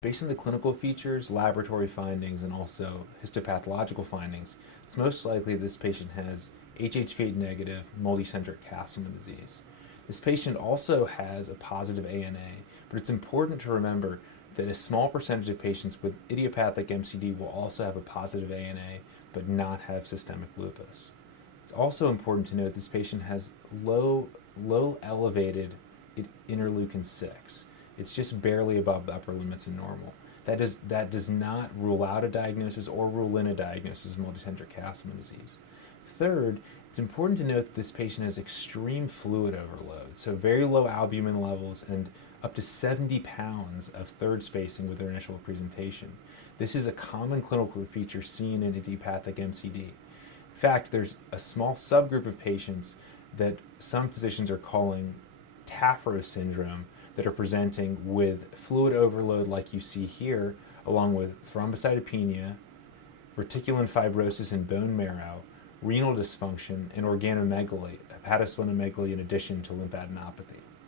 Based on the clinical features, laboratory findings, and also histopathological findings, it's most likely this patient has HHV8 negative multicentric Castleman disease. This patient also has a positive ANA, but it's important to remember that a small percentage of patients with idiopathic MCD will also have a positive ANA, but not have systemic lupus. It's also important to note this patient has low elevated interleukin 6. It's just barely above the upper limits of normal. That does not rule out a diagnosis or rule in a diagnosis of multicentric Castleman disease. Third, it's important to note that this patient has extreme fluid overload, so very low albumin levels and up to 70 pounds of third spacing with their initial presentation. This is a common clinical feature seen in idiopathic MCD. In fact, there's a small subgroup of patients that some physicians are calling Tafro syndrome that are presenting with fluid overload like you see here, along with thrombocytopenia, reticulin fibrosis in bone marrow, renal dysfunction, and organomegaly, hepatosplenomegaly in addition to lymphadenopathy.